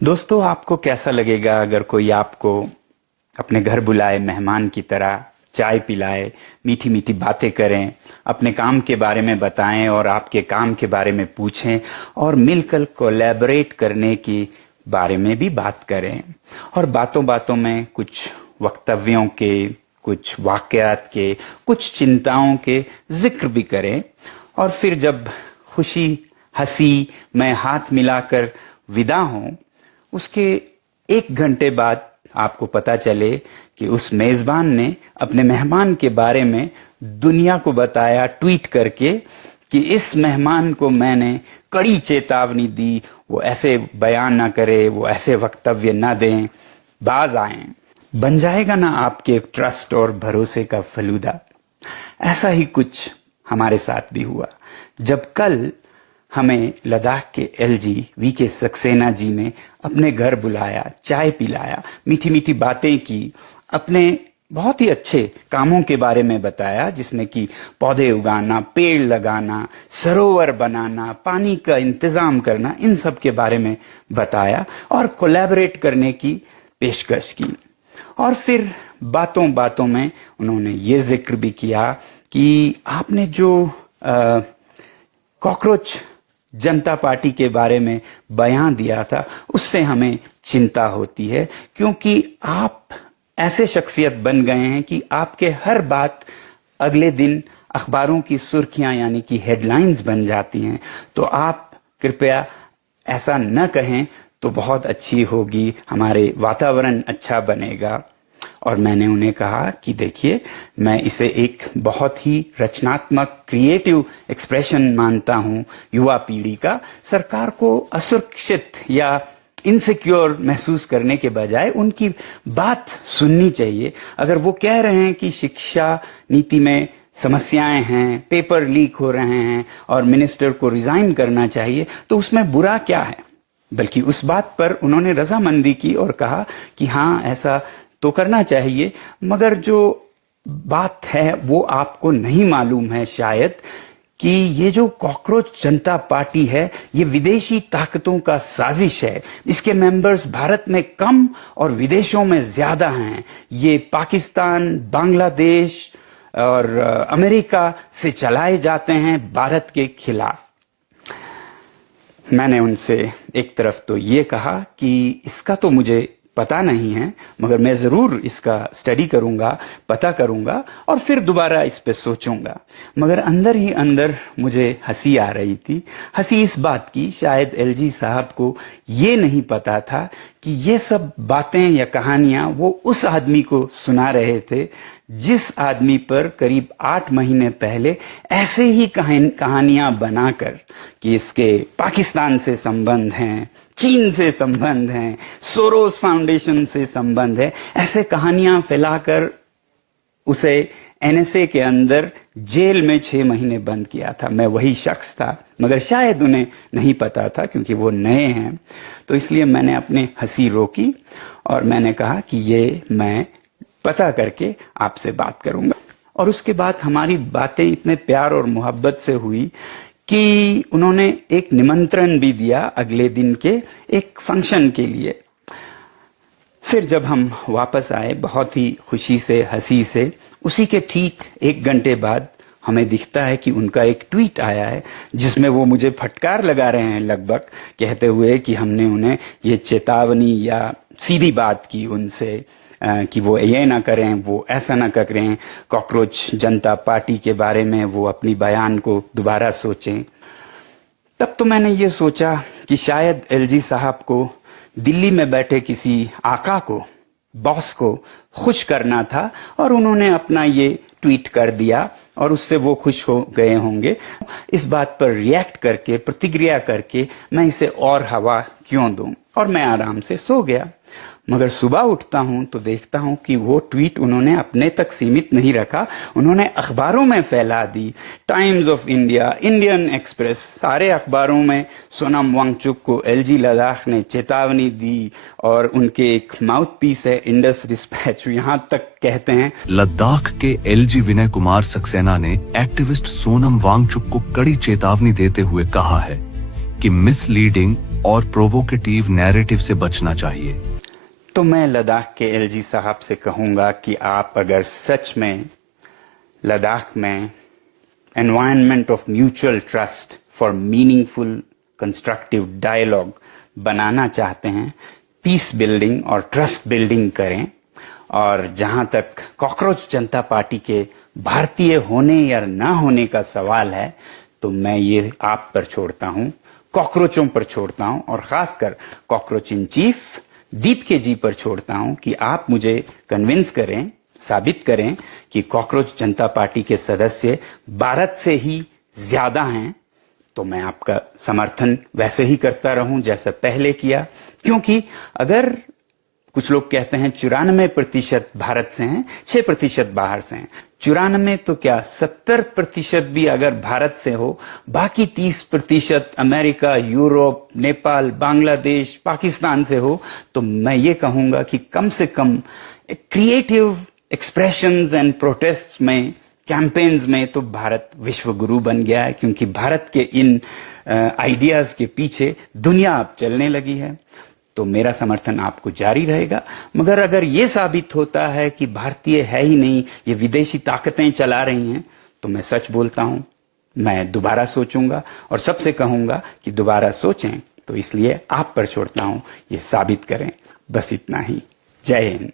दोस्तों, आपको कैसा लगेगा अगर कोई आपको अपने घर बुलाए, मेहमान की तरह चाय पिलाए, मीठी मीठी बातें करें, अपने काम के बारे में बताएं और आपके काम के बारे में पूछें और मिलकर कोलैबोरेट करने की बारे में भी बात करें और बातों बातों में कुछ वक्तव्यों के, कुछ वाकयात के, कुछ चिंताओं के जिक्र भी करें और फिर जब खुशी हंसी में हाथ मिलाकर विदा हों, उसके 1 घंटे बाद आपको पता चले कि उस मेजबान ने अपने मेहमान के बारे में दुनिया को बताया ट्वीट करके कि इस मेहमान को मैंने कड़ी चेतावनी दी, वो ऐसे बयान ना करे, वो ऐसे वक्तव्य ना दें, बाज आए। बन जाएगा ना आपके ट्रस्ट और भरोसे का फलूदा। ऐसा ही कुछ हमारे साथ भी हुआ जब कल हमें लद्दाख के एलजी वीके सक्सेना जी ने अपने घर बुलाया, चाय पिलाया, मीठी मीठी बातें की, अपने बहुत ही अच्छे कामों के बारे में बताया, जिसमें कि पौधे उगाना, पेड़ लगाना, सरोवर बनाना, पानी का इंतजाम करना, इन सब के बारे में बताया और कोलैबोरेट करने की पेशकश की। और फिर बातों बातों में उन्होंने ये जिक्र भी किया कि आपने जो कॉकरोच जनता पार्टी के बारे में बयान दिया था, उससे हमें चिंता होती है, क्योंकि आप ऐसे शख्सियत बन गए हैं कि आपके हर बात अगले दिन अखबारों की सुर्खियां यानी कि हेडलाइंस बन जाती हैं। तो आप कृपया ऐसा न कहें तो बहुत अच्छी होगी, हमारे वातावरण अच्छा बनेगा। और मैंने उन्हें कहा कि देखिए, मैं इसे एक बहुत ही रचनात्मक क्रिएटिव एक्सप्रेशन मानता हूं युवा पीढ़ी का। सरकार को असुरक्षित या इनसिक्योर महसूस करने के बजाय उनकी बात सुननी चाहिए। अगर वो कह रहे हैं कि शिक्षा नीति में समस्याएं हैं, पेपर लीक हो रहे हैं और मिनिस्टर को रिजाइन करना चाहिए, तो उसमें बुरा क्या है। बल्कि उस बात पर उन्होंने रजामंदी की और कहा कि हाँ, ऐसा तो करना चाहिए, मगर जो बात है वो आपको नहीं मालूम है शायद कि ये जो कॉकरोच जनता पार्टी है, ये विदेशी ताकतों का साजिश है। इसके मेंबर्स भारत में कम और विदेशों में ज्यादा हैं। ये पाकिस्तान, बांग्लादेश और अमेरिका से चलाए जाते हैं भारत के खिलाफ। मैंने उनसे एक तरफ तो ये कहा कि इसका तो मुझे पता नहीं है, मगर मैं जरूर इसका स्टडी करूंगा, पता करूंगा और फिर दोबारा इस पे सोचूंगा। मगर अंदर ही अंदर मुझे हंसी आ रही थी। हंसी इस बात की, शायद एलजी साहब को ये नहीं पता था कि ये सब बातें या कहानियां वो उस आदमी को सुना रहे थे जिस आदमी पर करीब 8 महीने पहले ऐसे ही कहानियां बनाकर कि इसके पाकिस्तान से संबंध हैं, चीन से संबंध हैं, सोरोस फाउंडेशन से संबंध है, ऐसे कहानियां फैलाकर उसे एनएसए के अंदर जेल में 6 महीने बंद किया था। मैं वही शख्स था, मगर शायद उन्हें नहीं पता था क्योंकि वो नए हैं। तो इसलिए मैंने अपनी हंसी रोकी और मैंने कहा कि ये मैं पता करके आपसे बात करूंगा। और उसके बाद हमारी बातें इतने प्यार और मोहब्बत से हुई कि उन्होंने एक निमंत्रण भी दिया अगले दिन के एक फंक्शन के लिए। फिर जब हम वापस आए बहुत ही खुशी से, हंसी से, उसी के ठीक 1 घंटे बाद हमें दिखता है कि उनका एक ट्वीट आया है जिसमें वो मुझे फटकार लगा रहे हैं, लगभग कहते हुए कि हमने उन्हें ये चेतावनी या सीधी बात की उनसे कि वो ये ना करें, वो ऐसा ना करें, कॉकरोच जनता पार्टी के बारे में वो अपनी बयान को दोबारा सोचें। तब तो मैंने ये सोचा कि शायद एलजी साहब को दिल्ली में बैठे किसी आका को, बॉस को खुश करना था और उन्होंने अपना ये ट्वीट कर दिया और उससे वो खुश हो गए होंगे। इस बात पर रिएक्ट करके, प्रतिक्रिया करके मैं इसे और हवा क्यों दूं, और मैं आराम से सो गया। मगर सुबह उठता हूं तो देखता हूं कि वो ट्वीट उन्होंने अपने तक सीमित नहीं रखा, उन्होंने अखबारों में फैला दी। Times of India, Indian Express, सारे अखबारों में सोनम वांगचुक को एलजी लद्दाख ने चेतावनी दी और उनके एक माउथ पीस है इंडस डिस्पैच, यहां तक कहते हैं, लद्दाख के एलजी विनय कुमार सक्सेना ने एक्टिविस्ट सोनम वांगचुक को कड़ी चेतावनी देते हुए कहा है कि मिसलीडिंग और प्रोवोकेटिव नैरेटिव से बचना चाहिए। तो मैं लद्दाख के एलजी साहब से कहूंगा कि आप अगर सच में लद्दाख में environment of mutual trust for meaningful constructive dialogue बनाना चाहते हैं, पीस बिल्डिंग और ट्रस्ट बिल्डिंग करें। और जहां तक कॉकरोच जनता पार्टी के भारतीय होने या ना होने का सवाल है, तो मैं ये आप पर छोड़ता हूं, कॉकरोचों पर छोड़ता हूं, और खासकर कॉकरोच इन चीफ दीप के जी पर छोड़ता हूं कि आप मुझे कन्विंस करें, साबित करें कि कॉकरोच जनता पार्टी के सदस्य भारत से ही ज्यादा हैं। तो मैं आपका समर्थन वैसे ही करता रहूं जैसा पहले किया, क्योंकि अगर कुछ लोग कहते हैं 94% भारत से हैं, 6% बाहर से हैं। 94 तो क्या 70% भी अगर भारत से हो, बाकी 30% अमेरिका, यूरोप, नेपाल, बांग्लादेश, पाकिस्तान से हो, तो मैं ये कहूंगा कि कम से कम क्रिएटिव एक्सप्रेशंस एंड प्रोटेस्ट्स में, कैंपेन्स में तो भारत विश्व गुरु बन गया है, क्योंकि भारत के इन आइडियाज के पीछे दुनिया अब चलने लगी है। तो मेरा समर्थन आपको जारी रहेगा। मगर अगर ये साबित होता है कि भारतीय है ही नहीं, ये विदेशी ताकतें चला रही हैं, तो मैं सच बोलता हूं, मैं दोबारा सोचूंगा और सबसे कहूंगा कि दोबारा सोचें। तो इसलिए आप पर छोड़ता हूं, ये साबित करें। बस इतना ही। जय हिंद।